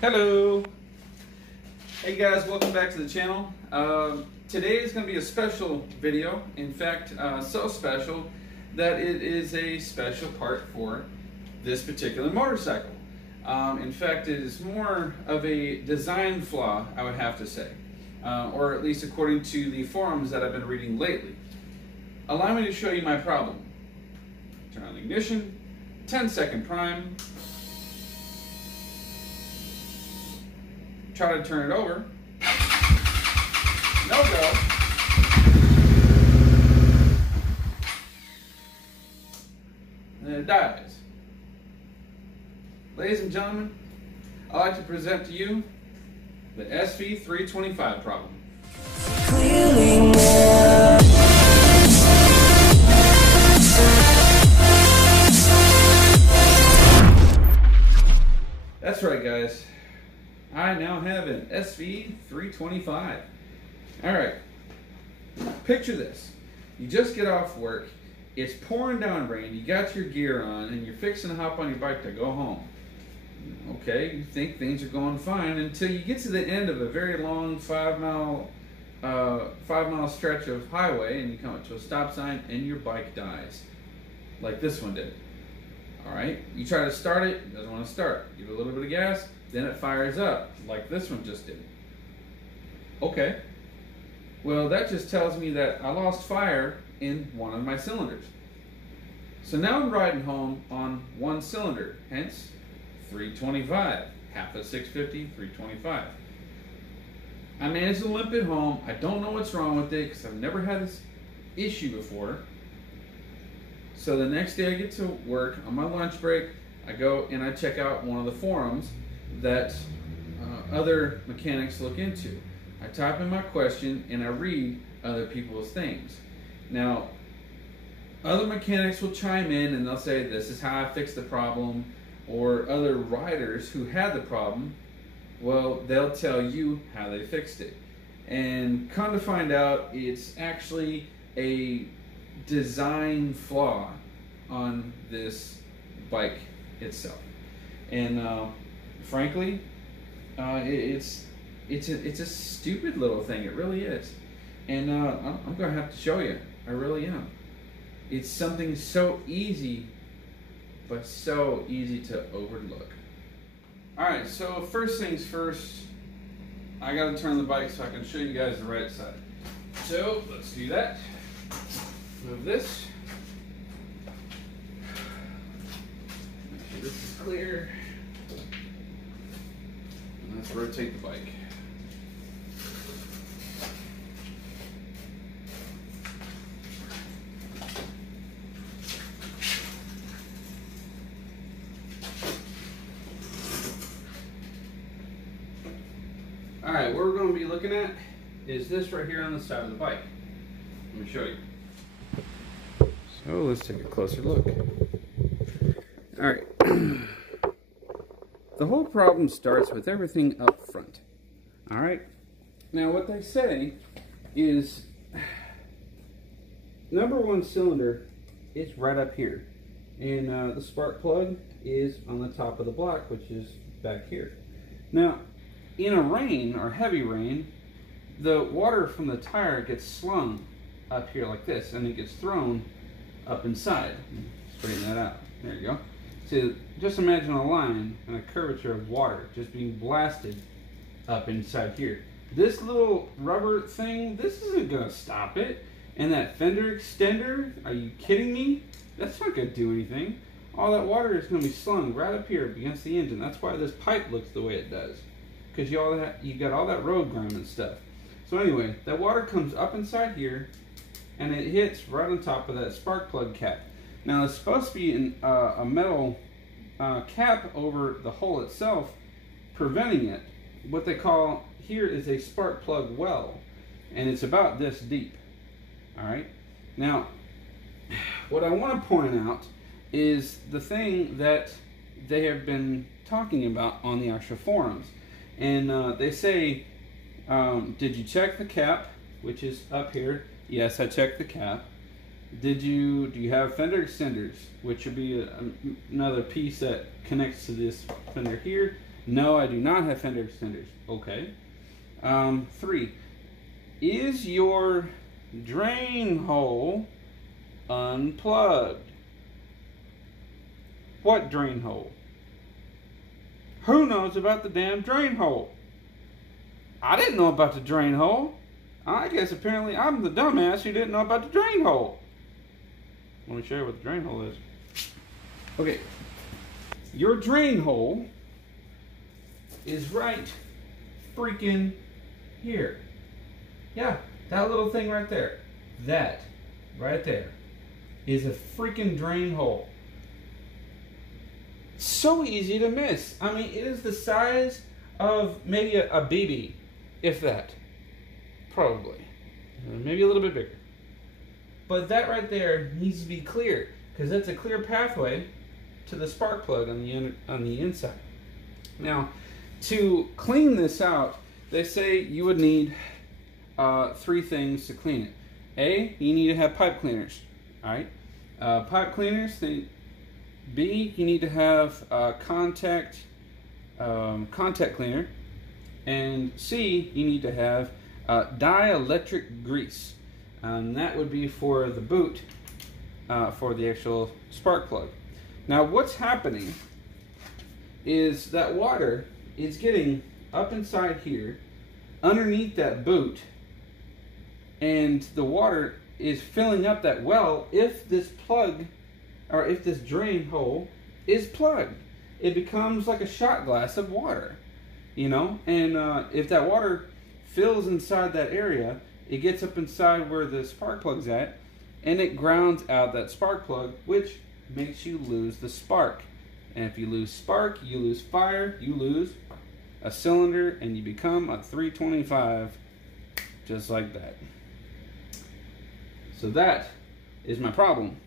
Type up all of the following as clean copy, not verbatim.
Hello! Hey guys, welcome back to the channel. Today is going to be a special video. In fact, so special that it is a special part for this particular motorcycle. In fact, it is more of a design flaw, I would have to say. Or at least according to the forums that I've been reading lately. Allow me to show you my problem. Turn on the ignition, 10-second prime. Try to turn it over. No go. And it dies. Ladies and gentlemen, I'd like to present to you the SV325 problem. That's right, guys. I now have an SV325. Alright, picture this. You just get off work, it's pouring down rain, you got your gear on, and you're fixing to hop on your bike to go home. Okay, you think things are going fine until you get to the end of a very long 5 mile stretch of highway, and you come up to a stop sign and your bike dies. Like this one did. Alright, you try to start it, it doesn't want to start. Give it a little bit of gas, then it fires up, like this one just did. Okay, well that just tells me that I lost fire in one of my cylinders. So now I'm riding home on one cylinder, hence 325, half a 650, 325. I managed to limp it home. I don't know what's wrong with it because I've never had this issue before. So the next day I get to work, on my lunch break, I go and I check out one of the forums that other mechanics look into. I type in my question and I read other people's things. Now, other mechanics will chime in and they'll say, this is how I fixed the problem, or other riders who had the problem, well, they'll tell you how they fixed it. And come to find out, it's actually a design flaw on this bike itself. And frankly, it's a stupid little thing. It really is. And I'm going to have to show you. I really am. It's something so easy, but so easy to overlook. Alright, so first things first, I got to turn the bike so I can show you guys the right side. So let's do that. Move this. Make sure this is clear. And let's rotate the bike. Alright, what we're going to be looking at is this right here on the side of the bike. Let me show you. So let's take a closer look. Alright. The whole problem starts with everything up front. Alright? Now what they say is number one cylinder is right up here. And the spark plug is on the top of the block, which is back here. Now, in a rain or heavy rain, the water from the tire gets slung up here like this, and it gets thrown up inside. Straighten that out. There you go. So just imagine a line and a curvature of water just being blasted up inside here. This little rubber thing, this isn't going to stop it. And that fender extender, are you kidding me? That's not going to do anything. All that water is going to be slung right up here against the engine. That's why this pipe looks the way it does. Because you got all that road grime and stuff. So anyway, that water comes up inside here, and it hits right on top of that spark plug cap. Now it's supposed to be a metal cap over the hole itself, preventing it. What they call here is a spark plug well, and it's about this deep. All right. Now, what I want to point out is the thing that they have been talking about on the actual forums. And they say, did you check the cap, which is up here? Yes, I checked the cap. Do you have fender extenders, which would be another piece that connects to this fender here, No, I do not have fender extenders. Okay. 3. Is your drain hole unplugged? What drain hole? Who knows about the damn drain hole? I didn't know about the drain hole. I guess apparently I'm the dumbass who didn't know about the drain hole. Let me show you what the drain hole is. Okay. Your drain hole is right freaking here. Yeah, that little thing right there. That right there is a freaking drain hole. So easy to miss. I mean, it is the size of maybe a BB, if that. Probably. Maybe a little bit bigger. But that right there needs to be clear, because that's a clear pathway to the spark plug on the inside. Now, to clean this out, they say you would need 3 things to clean it. A, you need to have pipe cleaners. All right, pipe cleaners. B, you need to have contact cleaner, and C, you need to have dielectric grease. That would be for the boot, for the actual spark plug. Now, what's happening is that water is getting up inside here, underneath that boot, and the water is filling up that well if this plug, or if this drain hole is plugged. It becomes like a shot glass of water, you know? And if that water fills inside that area, it gets up inside where the spark plug's at, and it grounds out that spark plug, which makes you lose the spark. And if you lose spark, you lose fire, you lose a cylinder, and you become a 325, just like that. So that is my problem.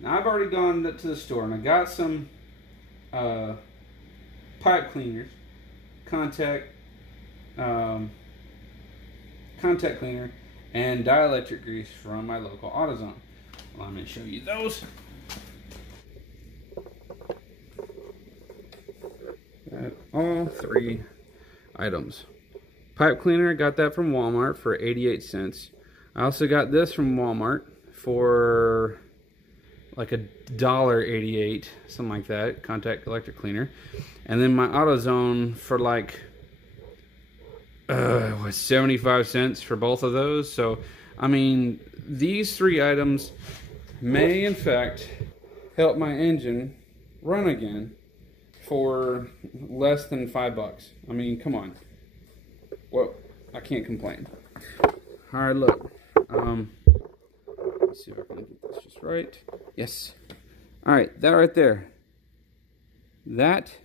Now, I've already gone to the store and I got some pipe cleaners, contact cleaner, and dielectric grease from my local AutoZone. Well, I'm going to show you those. Got all 3 items. Pipe cleaner, I got that from Walmart for 88 cents. I also got this from Walmart for like $1.88, something like that, contact electric cleaner. And then my AutoZone for like 75 cents for both of those. So, I mean, these 3 items may in fact help my engine run again for less than $5. I mean, come on. Well, I can't complain. All right, look. Let's see if I can get this just right. Yes. All right, that right there. That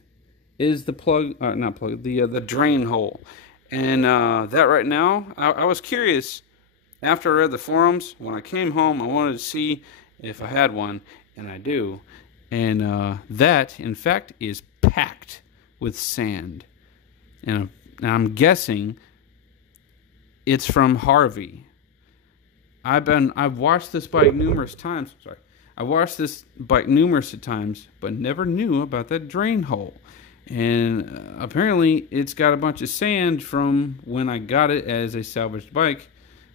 is the plug, not plug, the drain hole. And that right now, I was curious after I read the forums. When I came home, I wanted to see if I had one, and I do. And that, in fact, is packed with sand. And I'm guessing it's from Harvey. I've watched this bike numerous times. Sorry, I watched this bike numerous times, but never knew about that drain hole. And apparently, it's got a bunch of sand from when I got it as a salvaged bike,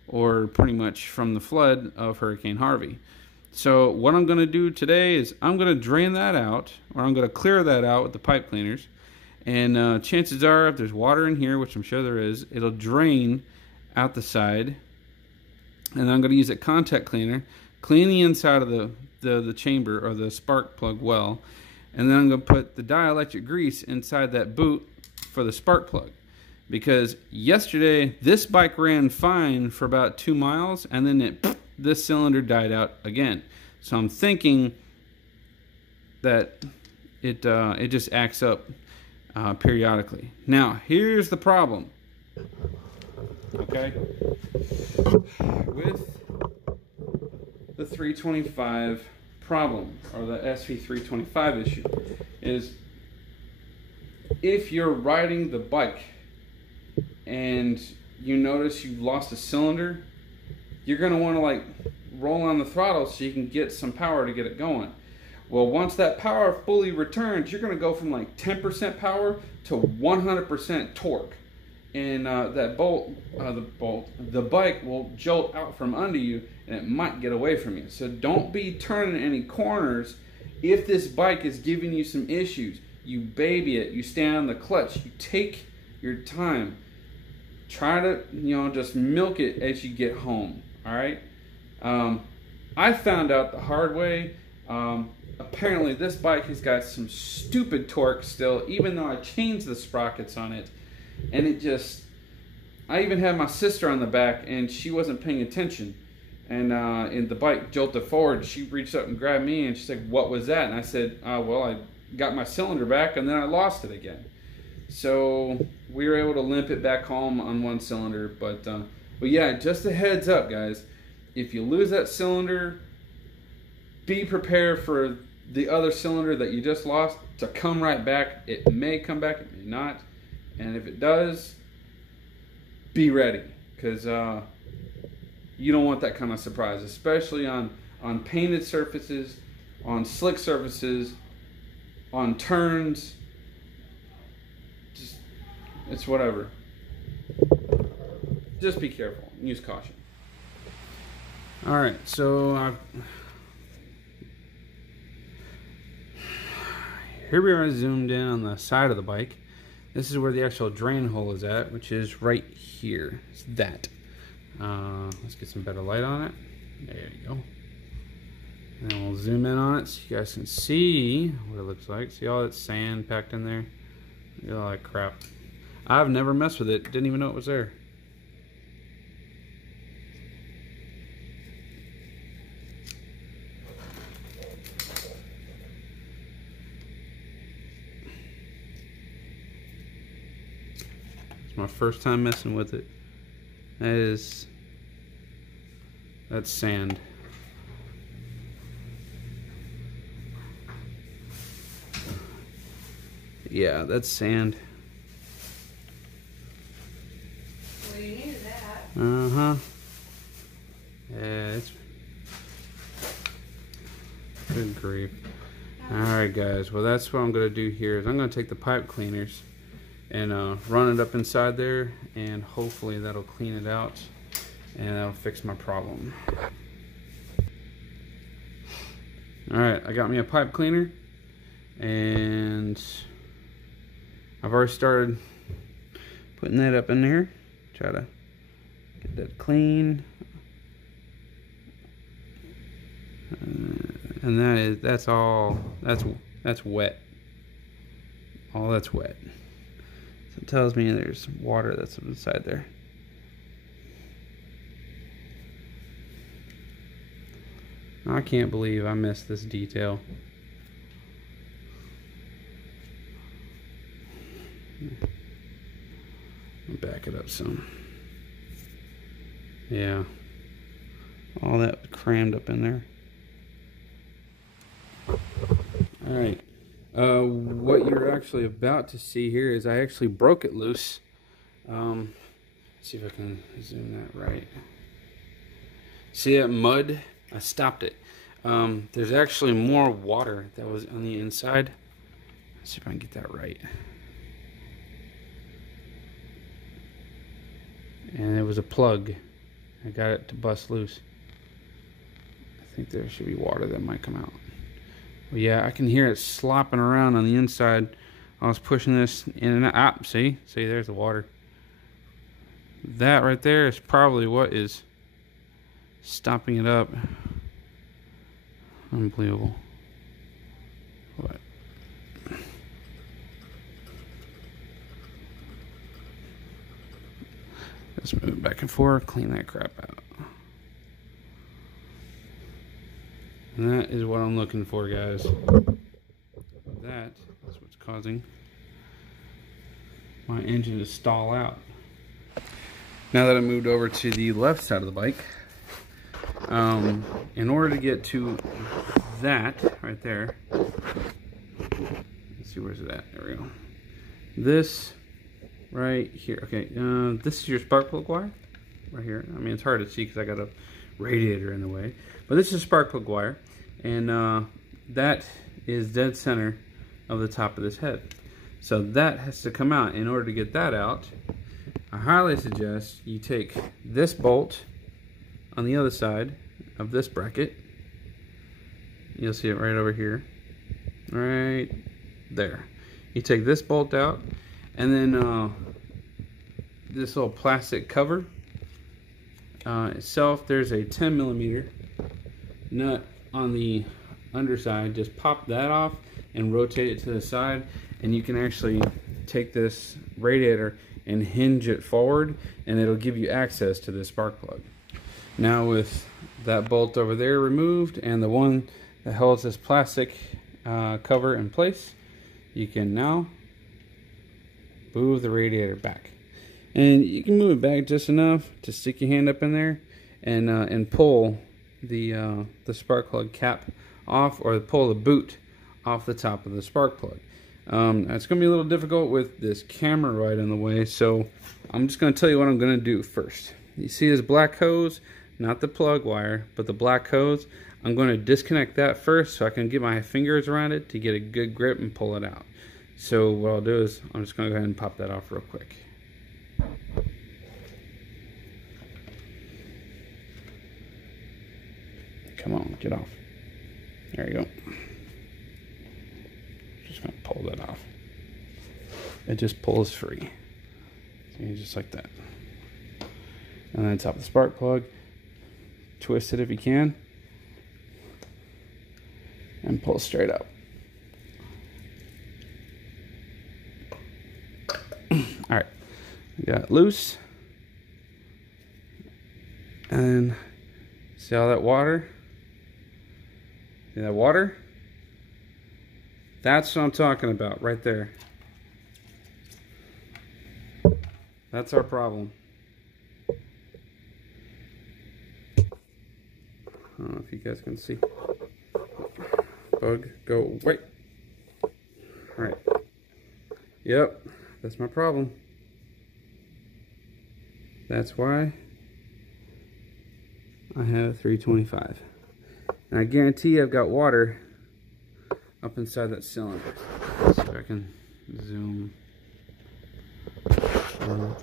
or pretty much from the flood of Hurricane Harvey. So what I'm going to do today is I'm going to drain that out, or I'm going to clear that out with the pipe cleaners. And chances are, if there's water in here, which I'm sure there is, it'll drain out the side. And I'm going to use a contact cleaner, clean the inside of the chamber or the spark plug well, and then I'm going to put the dielectric grease inside that boot for the spark plug. Because yesterday, this bike ran fine for about 2 miles, and then this cylinder died out again. So I'm thinking that it just acts up periodically. Now, here's the problem. Okay, with the 325 problem, or the SV325 issue, is if you're riding the bike and you notice you've lost a cylinder, you're going to want to like roll on the throttle so you can get some power to get it going. Well, once that power fully returns, you're going to go from like 10% power to 100% torque. And the bike will jolt out from under you, and it might get away from you. So don't be turning any corners. If this bike is giving you some issues, you baby it, you stand on the clutch, you take your time. Try to, just milk it as you get home, all right? I found out the hard way. Apparently this bike has got some stupid torque still, even though I changed the sprockets on it. And I even had my sister on the back, and she wasn't paying attention. And the bike jolted forward. She reached up and grabbed me, and she said, "What was that?" And I said, "Well, I got my cylinder back, and then I lost it again." So we were able to limp it back home on one cylinder. But yeah, just a heads up, guys. If you lose that cylinder, be prepared for the other cylinder that you just lost to come right back. It may come back, it may not. And if it does, be ready, because you don't want that kind of surprise, especially on painted surfaces, on slick surfaces, on turns. It's whatever. Just be careful. Use caution. All right, so here we are zoomed in on the side of the bike. This is where the actual drain hole is at, which is right here. It's that. Let's get some better light on it. There you go. And then we'll zoom in on it so you guys can see what it looks like. See all that sand packed in there? Look at all that crap. I've never messed with it. Didn't even know it was there. It's my first time messing with it. That's sand. Yeah, that's sand. Well, you knew that. Uh-huh. Yeah, it's... Good grief. Alright guys, well that's what I'm going to do here is I'm going to take the pipe cleaners and run it up inside there, and hopefully that'll clean it out and that'll fix my problem. Alright, I got me a pipe cleaner, and I've already started putting that up in there. Try to get that clean. And that's wet. All that's wet. So it tells me there's water that's inside there. I can't believe I missed this detail. Back it up some. Yeah. All that crammed up in there. Alright. What you're actually about to see here is I actually broke it loose. Let's see if I can zoom that right. See that mud? I stopped it. There's actually more water that was on the inside. Let's see if I can get that right. And it was a plug. I got it to bust loose. I think there should be water that might come out. Well, yeah, I can hear it slopping around on the inside. I was pushing this in and out. See, there's the water. That right there is probably what is stopping it up. Unbelievable. What? Let's move it back and forth, clean that crap out. And that is what I'm looking for, guys. That is what's causing my engine to stall out. Now that I moved over to the left side of the bike, in order to get to that right there, let's see, where's it at? There we go. This right here. Okay, this is your spark plug wire right here. I mean, it's hard to see because I got a radiator in the way, but this is spark plug wire, and that is dead center of the top of this head. So that has to come out. In order to get that out, I highly suggest you take this bolt on the other side of this bracket. You'll see it right over here, right there. You take this bolt out, and then this little plastic cover itself, there's a 10mm nut on the underside. Just pop that off and rotate it to the side, and you can actually take this radiator and hinge it forward, and it'll give you access to this spark plug. Now with that bolt over there removed and the one that holds this plastic cover in place, you can now move the radiator back. And you can move it back just enough to stick your hand up in there and pull the spark plug cap off, or pull the boot off the top of the spark plug. It's going to be a little difficult with this camera right in the way, so I'm just going to tell you what I'm going to do first. You see this black hose, not the plug wire, but the black hose. I'm going to disconnect that first so I can get my fingers around it to get a good grip and pull it out. So what I'll do is I'm just going to go ahead and pop that off real quick. Come on, get off. There you go. Just going to pull that off. It just pulls free. See, just like that. And then top of the spark plug, twist it if you can, and pull straight up. All right, we got it loose. And see all that water? See that water? That's what I'm talking about right there. That's our problem. I don't know if you guys can see. Bug, go away. Alright. Yep, that's my problem. That's why I have 325. And I guarantee I've got water up inside that cylinder. Let's see if I can zoom. I'm gonna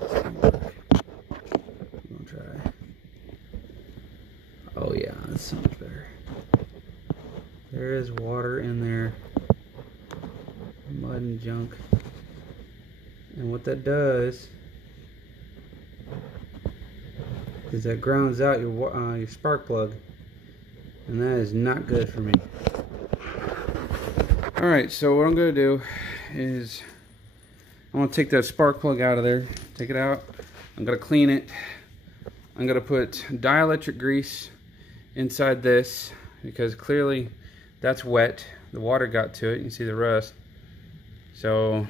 try. Oh yeah, that sounds better. There is water in there, mud and junk. And what that does is that grounds out your spark plug, and that is not good for me. Alright, so what I'm going to do is I'm going to take that spark plug out of there, take it out. I'm going to clean it. I'm going to put dielectric grease inside this because clearly that's wet. The water got to it. You can see the rust. So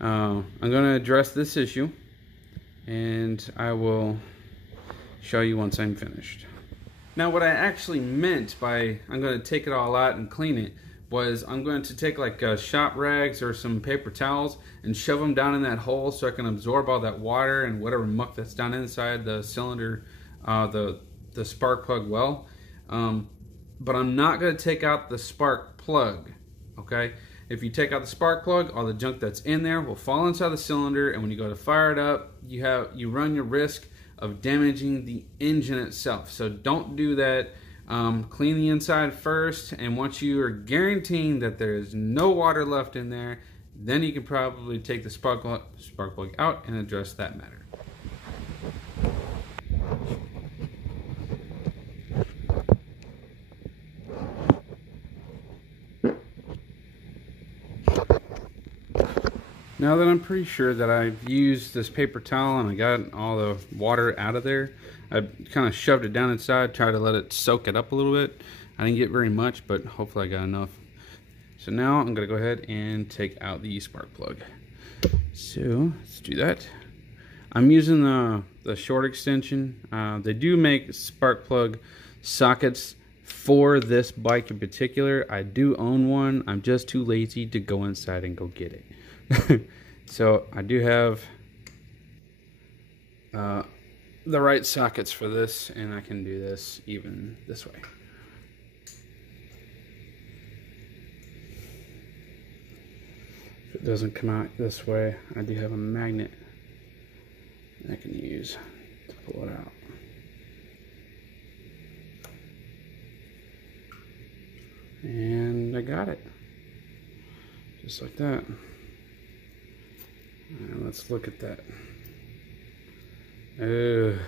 I'm going to address this issue, and I will show you once I'm finished. Now what I actually meant by I'm going to take it all out and clean it was I'm going to take like shop rags or some paper towels and shove them down in that hole so I can absorb all that water and whatever muck that's down inside the cylinder, the spark plug well. But I'm not going to take out the spark plug, okay? If you take out the spark plug, all the junk that's in there will fall inside the cylinder, and when you go to fire it up, you run your risk of damaging the engine itself. So don't do that. Clean the inside first, and once you are guaranteeing that there is no water left in there, then you can probably take the spark plug out and address that matter. Now that I'm pretty sure that I've used this paper towel and I got all the water out of there, I kind of shoved it down inside, tried to let it soak it up a little bit. I didn't get very much, but hopefully I got enough. So now I'm going to go ahead and take out the spark plug. So let's do that. I'm using the short extension. They do make spark plug sockets for this bike in particular. I do own one. I'm just too lazy to go inside and go get it. So I do have the right sockets for this, and I can do this even this way. it doesn't come out this way, I do have a magnet I can use to pull it out. And I got it. Just like that. And let's look at that. Ugh.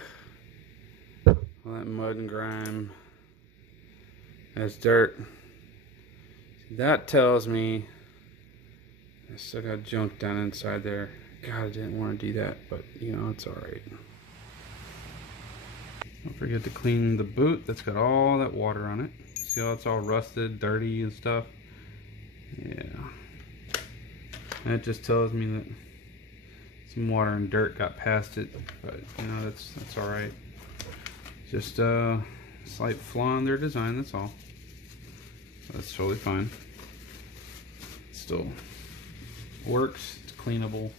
All that mud and grime. That's dirt. That tells me I still got junk down inside there. God, I didn't want to do that, but you know, it's alright. Don't forget to clean the boot. That's got all that water on it. See how it's all rusted, dirty and stuff? Yeah. That just tells me that some water and dirt got past it, but you know, that's alright. Just a slight flaw in their design, that's all. That's totally fine. It still works, it's cleanable.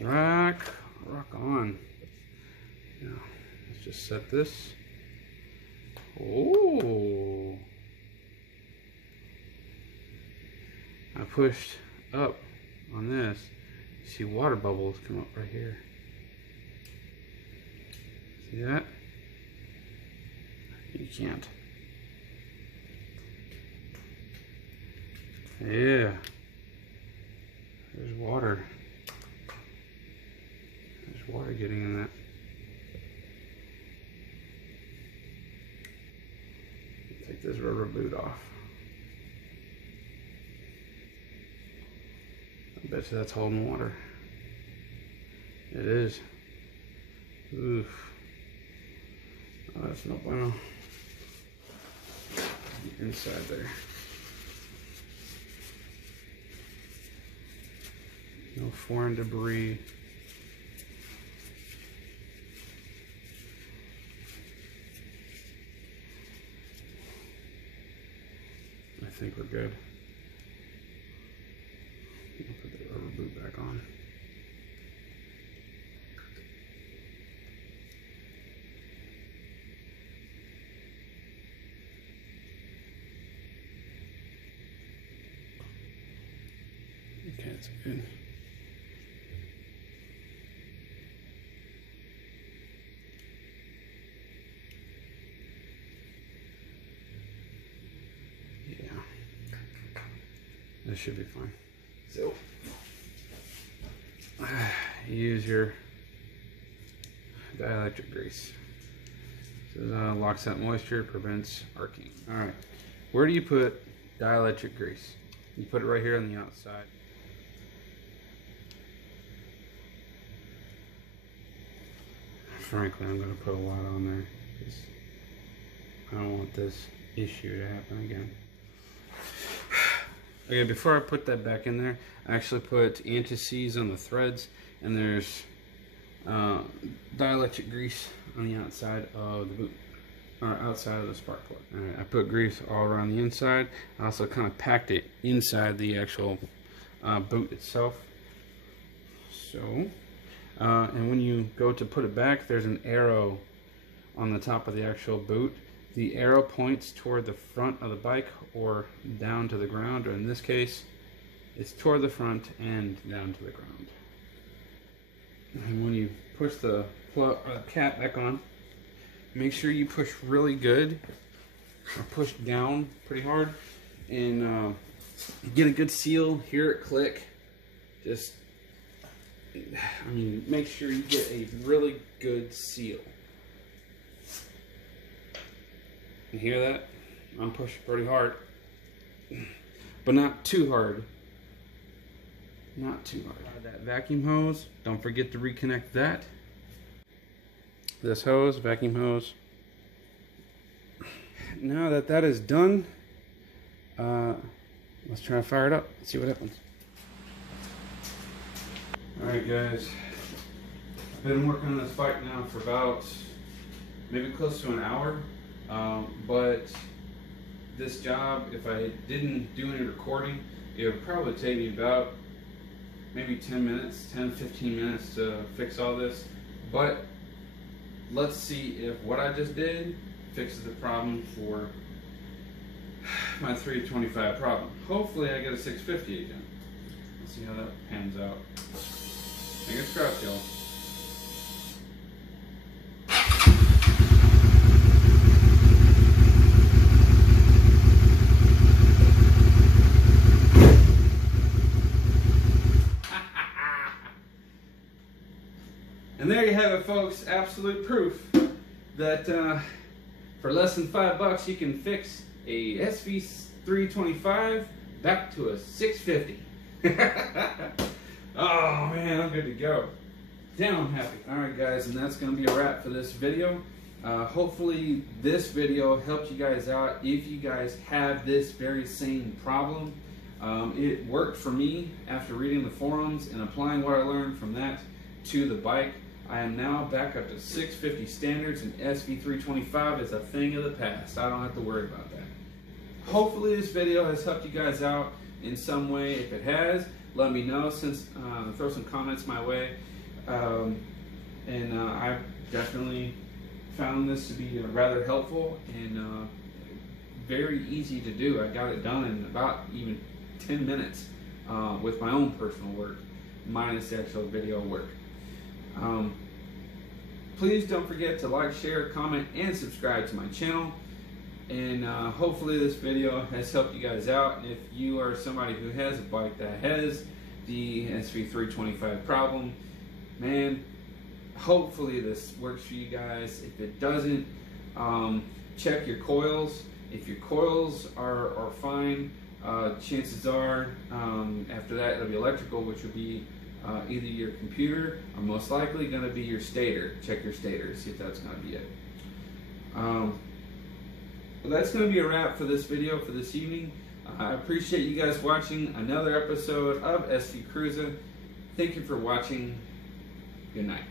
Rock on. Now, let's just set this. Oh. I pushed up on this. You see water bubbles come up right here. See that? You can't. Yeah. There's water. There's water getting in that. Take this rubber boot off. I bet you that's holding water. It is. Oof. Oh, that's no bueno. Inside there. No foreign debris. I think we're good. I'll put the rubber boot back on. Okay, that's good. Yeah, this should be fine. So, use your dielectric grease. This locks out moisture, prevents arcing. All right, where do you put dielectric grease? You put it right here on the outside. Frankly, I'm going to put a lot on there because I don't want this issue to happen again. Okay, before I put that back in there, I actually put anti-seize on the threads, and there's dielectric grease on the outside of the boot, or outside of the spark plug. Alright, I put grease all around the inside. I also kind of packed it inside the actual boot itself. So, and when you go to put it back, there's an arrow on the top of the actual boot. The arrow points toward the front of the bike or down to the ground, or in this case, it's toward the front and down to the ground. And when you push the cap back on, make sure you push really good, or push down pretty hard, and get a good seal, hear it click. Just, I mean, make sure you get a really good seal. You hear that? I'm pushing pretty hard, but not too hard. Not too hard. That vacuum hose, don't forget to reconnect that. This hose, vacuum hose. Now that that is done, let's try to fire it up. Let's see what happens. Alright guys, I've been working on this bike now for about maybe close to an hour. But this job, if I didn't do any recording, it would probably take me about maybe 10 minutes, 10-15 minutes to fix all this. But let's see if what I just did fixes the problem for my 325 problem. Hopefully I get a 650 again. Let's see how that pans out. Fingers crossed, y'all. And there you have it, folks. Absolute proof that for less than $5 you can fix a SV325 back to a 650. Oh man, I'm good to go. Damn, I'm happy. Alright guys, and that's going to be a wrap for this video. Hopefully this video helped you guys out if you guys have this very same problem. It worked for me after reading the forums and applying what I learned from that to the bike. I am now back up to 650 standards, and SV325 is a thing of the past. I don't have to worry about that. Hopefully this video has helped you guys out in some way. If it has, let me know. Throw some comments my way. I've definitely found this to be rather helpful and very easy to do. I got it done in about even 10 minutes with my own personal work, minus the actual video work. Please don't forget to like, share, comment, and subscribe to my channel. And hopefully this video has helped you guys out. And if you are somebody who has a bike that has the SV325 problem, man, hopefully this works for you guys. If it doesn't, check your coils. If your coils are fine, chances are after that it'll be electrical, which will be either your computer or most likely going to be your stator. Check your stator, see if that's going to be it. Well, that's going to be a wrap for this video for this evening. I appreciate you guys watching another episode of SV Cruiser. Thank you for watching. Good night.